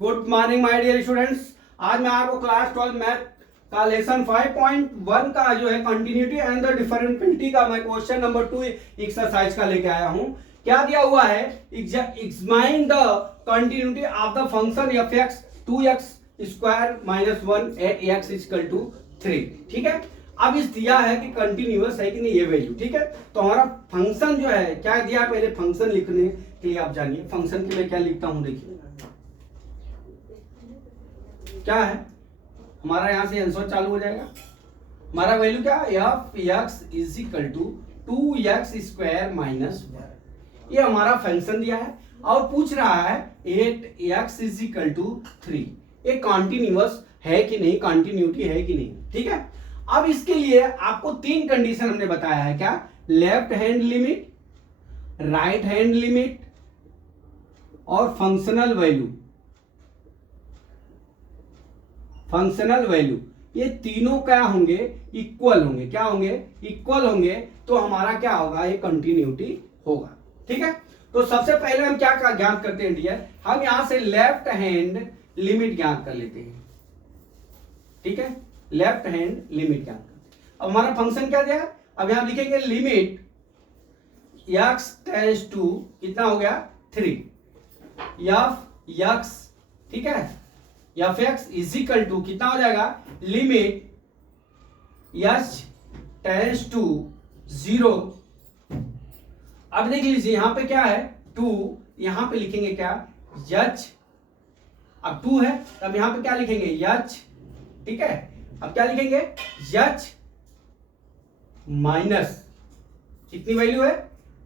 Good morning my dear students. आज मैं आपको क्लास 12 मैथ का लेसन 5.1 का जो है कंटिन्यूटी एंड द डिफरेंशिएबिलिटी का मैं क्वेश्चन नंबर 2 एक्सरसाइज का लेके आया हूं। क्या दिया हुआ है? Examine the continuity of the function f(x) 2x square minus 1 at x equal to 3। ठीक है, अब इस दिया है कि कंटिन्यूअस है कि नहीं ये वैल्यू। ठीक है, तो हमारा फंक्शन जो है क्या दिया है, पहले फंक्शन लिखने के लिए आप जानिए फंक्शन के लिए क्या लिखता हूं। देखिए क्या है हमारा, यहां से आंसर चालू हो जाएगा। हमारा वैल्यू क्या है, F X is equal to 2x square minus 1। ये हमारा फंक्शन दिया है और पूछ रहा है 8x इज इक्वल टू 3। ये कॉन्टिन्यूअस है कि नहीं, कंटिन्यूटी है कि नहीं। ठीक है, अब इसके लिए आपको तीन कंडीशन हमने बताया है। क्या? Left hand limit, right hand limit और फंक्शनल वैल्यू। फंक्शनल वैल्यू ये तीनों क्या होंगे, इक्वल होंगे। क्या होंगे? इक्वल होंगे, तो हमारा क्या होगा, ये कंटिन्यूटी होगा। ठीक है, तो सबसे पहले हम क्या ज्ञात करते हैं डियर, हम यहां से लेफ्ट हैंड लिमिट ज्ञात कर लेते हैं। ठीक है, लेफ्ट हैंड लिमिट ज्ञात करते हैं। अब हमारा फंक्शन क्या दिया है, अब यहां लिखेंगे लिमिट x टेंड्स टू कितना हो गया 3 f(x), ठीक है, f(x) इज इक्वल टू कितना हो जाएगा, लिमिट h टेंड्स टू 0। अब देख लीजिए यहां पे क्या है 2, यहां पे लिखेंगे क्या h। अब 2 है तब यहां पे क्या लिखेंगे h। ठीक है, अब क्या लिखेंगे h माइनस कितनी वैल्यू है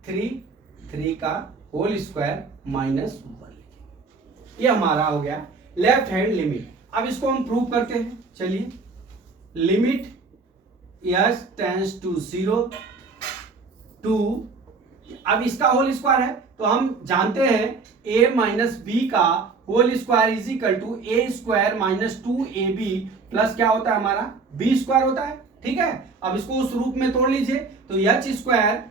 3 का होल स्क्वायर माइनस 1। ये हमारा हो गया लेफ्ट हैंड लिमिट। अब इसको हम प्रूव करते हैं। चलिए, limit h tends to 0 to, अब इसका होल स्क्वायर है तो हम जानते हैं a माइनस बी का whole square is equal to a square minus 2ab plus क्या होता है हमारा b स्क्वायर होता है। ठीक है, अब इसको उस रूप में तोड़ लीजिए तो h square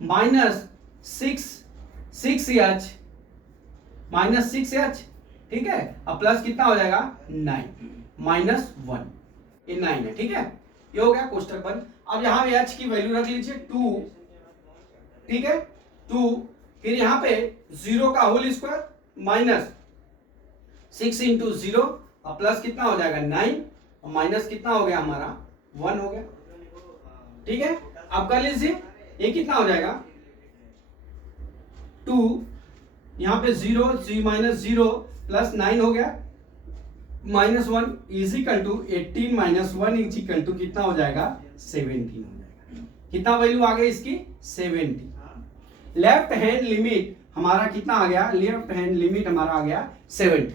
minus 6h minus 6h। ठीक है, अब प्लस कितना हो जाएगा 9 माइनस 1, ये 9 है। ठीक है, ये हो गया कोष्टक बंद। अब यहां पे h की वैल्यू रख लीजिए 2। ठीक है, 2, फिर यहां पे 0 का होल स्क्वायर माइनस 6 इंटू 0 और प्लस कितना हो जाएगा 9 और माइनस कितना हो गया हमारा 1 हो गया। ठीक है, अब कर लीजिए ये कितना हो जाएगा 2, यहां पे 0 माइनस 0 प्लस 9 हो गया minus 1 is equal to 18 minus 1 is equal to कितना हो जाएगा 17 हो जाएगा। कितना वैल्यू आ गई इसकी 70। लेफ्ट हैंड लिमिट हमारा कितना आ गया, लेफ्ट हैंड लिमिट हमारा आ गया 70।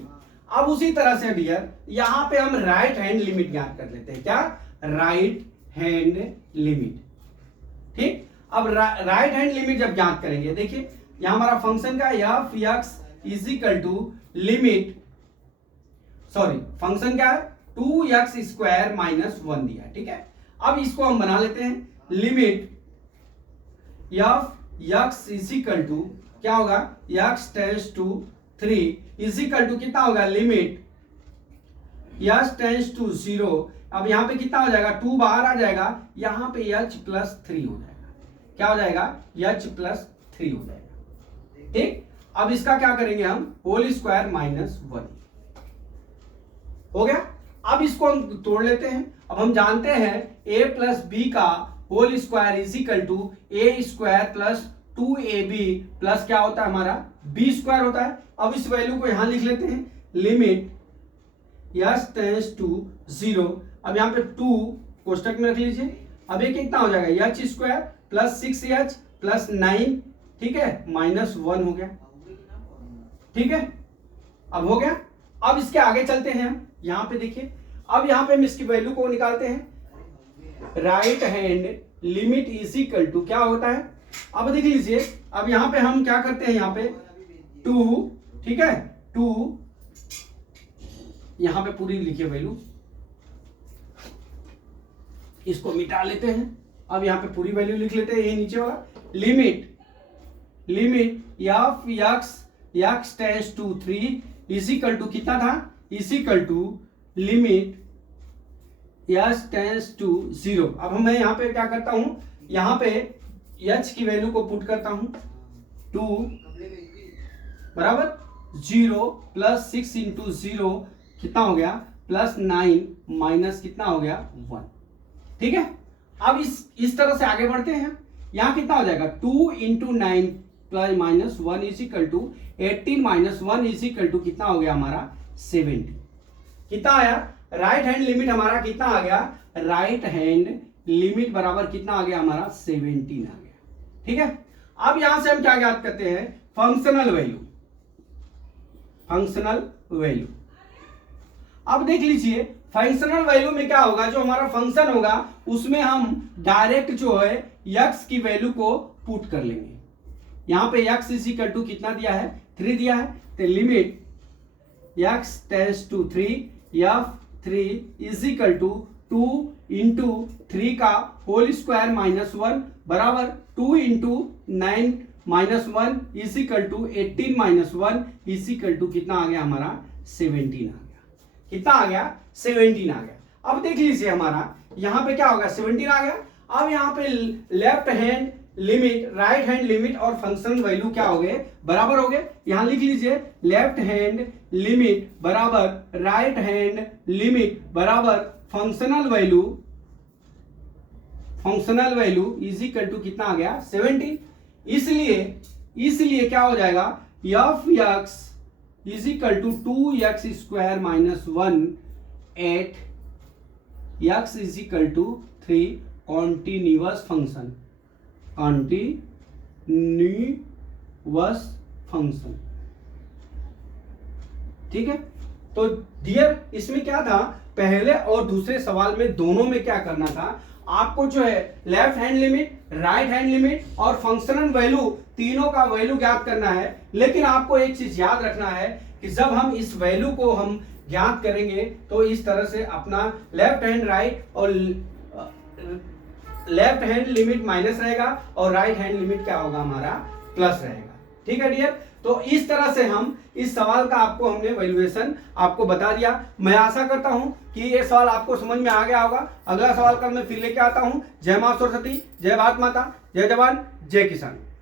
अब उसी तरह से डियर यहां पे हम राइट हैंड लिमिट ज्ञात कर लेते हैं। क्या? Right hand limit. ठीक, अब राइट हैंड लिमिट जब ज्ञात करेंगे, देखिए यहां हमारा फंक्शन का f(x) is equal to limit, sorry function क्या है 2x स्क्वायर माइनस 1 दिया। ठीक है, अब इसको हम बना लेते हैं limit f(x) is equal to क्या होगा x tends to 3 is equal to कितना होगा लिमिट h टेंड्स टू 0। अब यहां पे कितना हो जाएगा 2 बाहर आ जाएगा, यहां पे h प्लस 3 हो जाएगा। क्या हो जाएगा h प्लस 3 हो जाएगा। ठीक, अब इसका क्या करेंगे हम होल स्क्वायर माइनस 1 हो गया। अब इसको हम तोड़ लेते हैं। अब हम जानते हैं a प्लस बी का whole square is equal to a square plus 2ab plus क्या होता है हमारा b स्क्वायर होता है। अब इस वैल्यू को यहां लिख लेते हैं लिमिट h टेंड्स टू 0। अब यहां पे 2 कोष्टक में रख लीजिए। अब ये कितना हो जाएगा h square plus 6h plus 9, ठीक है, माइनस 1 हो गया। ठीक है, अब हो गया। अब इसके आगे चलते हैं हम, यहां पे देखिए अब यहां पे हम इसकी वैल्यू को निकालते हैं। Right hand limit is equal to क्या होता है, अब देख लीजिए अब यहां पे हम क्या करते हैं, यहां पे 2, ठीक है 2, यहां पे पूरी लिखिए वैल्यू, इसको मिटा लेते हैं। अब यहां पे पूरी वैल्यू लिख लेते हैं, ये नीचे वाला limit f(x) tends to 3 is equal to कितना था, is equal to limit h tends to 0। अब मैं यहाँ पे क्या करता हूं, यहाँ पे h की वैल्यू को पुट करता हूं 2 बराबर 0 प्लस 6 इंटू 0 कितना हो गया प्लस 9 माइनस कितना हो गया 1। ठीक है, अब इस तरह से आगे बढ़ते हैं। यहां कितना हो जाएगा 2 into 9 plus minus 1 is equal to 18 minus 1 is equal to कितना हो गया हमारा 70। कितना आया, राइट हैंड लिमिट हमारा कितना आ गया, राइट हैंड लिमिट बराबर कितना आ गया हमारा 17 आ गया। ठीक है, अब यहां से हम क्या ज्ञात करते हैं, फंक्शनल वैल्यू। फंक्शनल वैल्यू, अब देख लीजिए फंक्शनल वैल्यू में क्या होगा, जो हमारा फंक्शन होगा उसमें हम डायरेक्ट जो है x की वैल्यू को पुट कर लेंगे। यहां पे x इज इक्वल टू कितना दिया है 3 दिया है, तो limit x tends to 3 f3 is equal to 2 into 3 का होल स्क्वायर माइनस 1 बराबर 2 into 9 minus 1 is equal to 18 minus 1 is equal to कितना आ गया हमारा 17 आ गया। कितना आ गया 17 आ गया। अब देख लीजिए हमारा यहां पे क्या होगा 17 आ गया। अब यहां पे left hand limit, right hand limit और फंक्शनल वैल्यू क्या हो गए, बराबर हो गए। यहां लिख लीजिए लेफ्ट हैंड लिमिट बराबर राइट हैंड लिमिट बराबर functional value, functional value is equal to कितना आ गया 17। इसलिए क्या हो जाएगा F X is equal to 2x square minus 1 at x is equal to 3 continuous function, continuous function. ठीक है, तो डियर इसमें क्या था, पहले और दूसरे सवाल में दोनों में क्या करना था, आपको जो है left hand limit, right hand limit और फंक्शनल वैल्यू तीनों का वैल्यू ज्ञात करना है। लेकिन आपको एक चीज याद रखना है कि जब हम इस वैल्यू को हम ज्ञात करेंगे तो इस तरह से अपना लेफ्ट हैंड राइट और लेफ्ट हैंड लिमिट माइनस रहेगा और राइट हैंड लिमिट क्या होगा हमारा प्लस रहेगा। ठीक है डियर, तो इस तरह से हम इस सवाल का आपको हमने वैल्यूएशन आपको बता दिया। मैं आशा करता हूं कि ये सवाल आपको समझ में आ गया होगा। अगला सवाल कल मैं फिर लेके आता हूं। जय मां सरस्वती, जय भारत माता, जय जवान, जय किसान।